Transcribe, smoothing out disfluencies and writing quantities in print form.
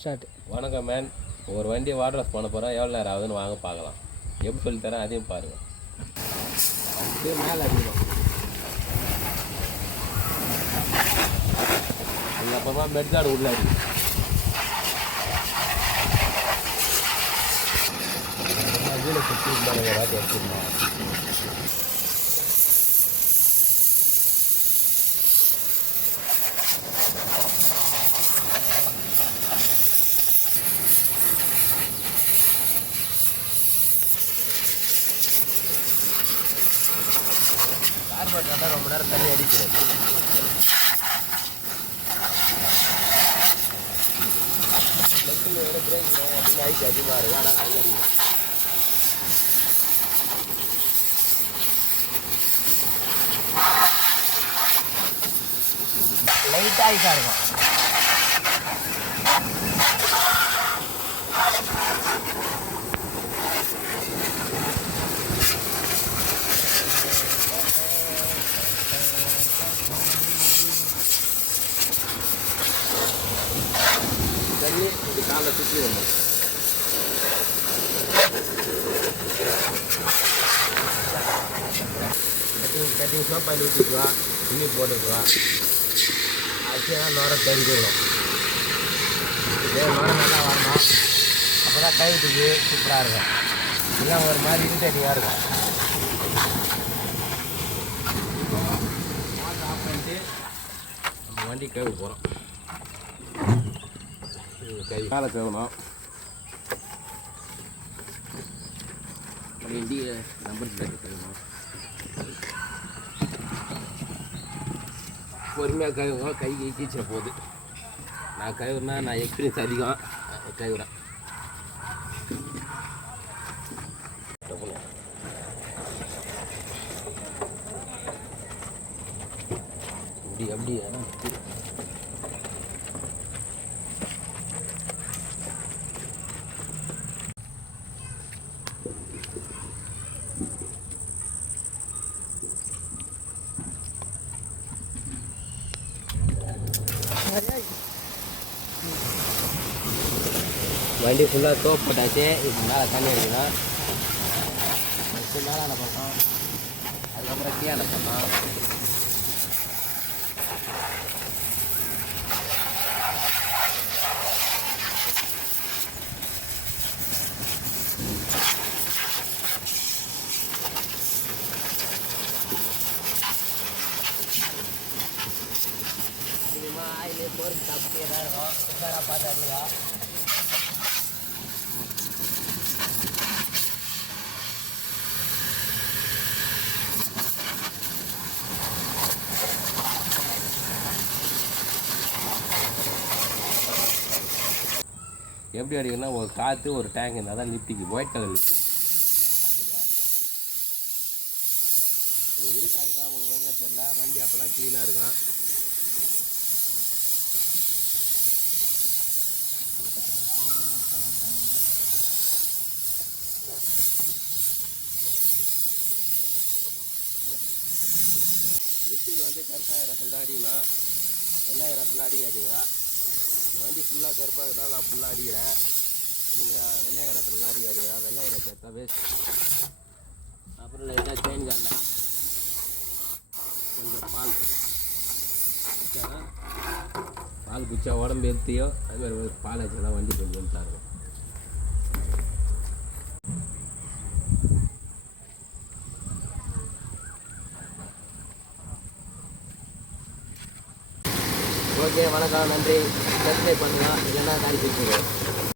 Start. வணக்கம் man. ஒரு வண்டியை வாட்டர் வாஷ் பண்ண போகிறோம். எவ்வளோ நேரம் ஆகுதுன்னு வாங்க பார்க்கலாம். எப்படி சொல்லித்தரேன் அதையும் பாருங்கள். அப்படியே மேலே அடிக்கணும். அதுக்கப்புறமா மெட்கார்டு உள்ள அடிக்கணும். கீழே சுற்றி எடுத்துக்கணும். கார்பரேட்டர் ரொம்ப நேரம் தண்ணி அடிக்கிறது. பிரேக் அப்படின்னு ஆயிடுச்சு அதிகமாக இருக்குது. ஆனால் அங்கே அடிக்கும். லைட்டாக ஆயிட்டா இருக்கும். தண்ணி இது காலை சுற்றி வரும். கட்டிங் சோப் பண்ணி ஊற்றிக்குவா, துணி போட்டுக்குவா. ஆச்சுன்னா நோரம் தெரிஞ்சிடணும். இதே நோரம் நல்லா வரணும். அப்போ தான் கழுத்துக்கு சூப்பராக இருக்கும். இல்லை ஒரு மாதிரி இரிட்டேட்டிங்காக இருக்கும். ஆஃப் பண்ணிட்டு நம்ம வண்டி கழுவி போகிறோம். கை மேலே கழுவணும். வண்டி நம்பர் பிளேட் கழுவணும். பொறுமையாக கழுவுங்க. கை கீச்சிட போகுது. நான் கழுவுனா நான் எக்ஸ்பீரியன்ஸ் அதிகம் கழுவுறேன். இப்படி அப்படியே வண்டி ஃபுல்லாக சோப் போட்டாச்சு. இது மேலே தண்ணி அடிக்கணும். ஃபஸ்ட்டு மேலான பக்கம், அதுக்கப்புறம் கீழே பக்கம். அதிகமாக ஆயிலே போருக்கு சாப்பிட்டே தான் இருக்கும். உஷாராக பார்த்து அடிவா. எப்படி அடிக்கணும்னா ஒரு காற்று ஒரு டேங்க் இருந்தால் தான் லிப்டிக்கு. ஒயிட் கலர் லிப்டிக் பார்த்துக்கா. இது இருட்டாக்கி தான் உங்களுக்கு வந்து தெரியல. வண்டி அப்போ தான் க்ளீனாக இருக்கும். லிப்டிக் வந்து கருப்பாகிறப்பல் தான் அடிக்கணும். வெள்ளாயிரப்பெல்லாம் அடிக்காதுங்க. வண்டி ஃபுல்லாக கருப்பாக இருந்தால் நான் ஃபுல்லாக அடிக்கிறேன். நீங்கள் வெள்ளையகரத்துலலாம் அடிக்காதுங்க. வெள்ளையகரத்தை எடுத்தால் வேஸ்ட். அப்புறம் லைட்டாக செயின் காலில் கொஞ்சம் பால் குச்சா உடம்பு எடுத்தியோ அதுமாதிரி பால் வச்சா வண்டி கொஞ்சம் தரும். ஓகே, வணக்கம், நன்றி. சப்ஸ்கிரைப் பண்ணுங்கள். இல்லைன்னா காரி பேசுகிறேன்.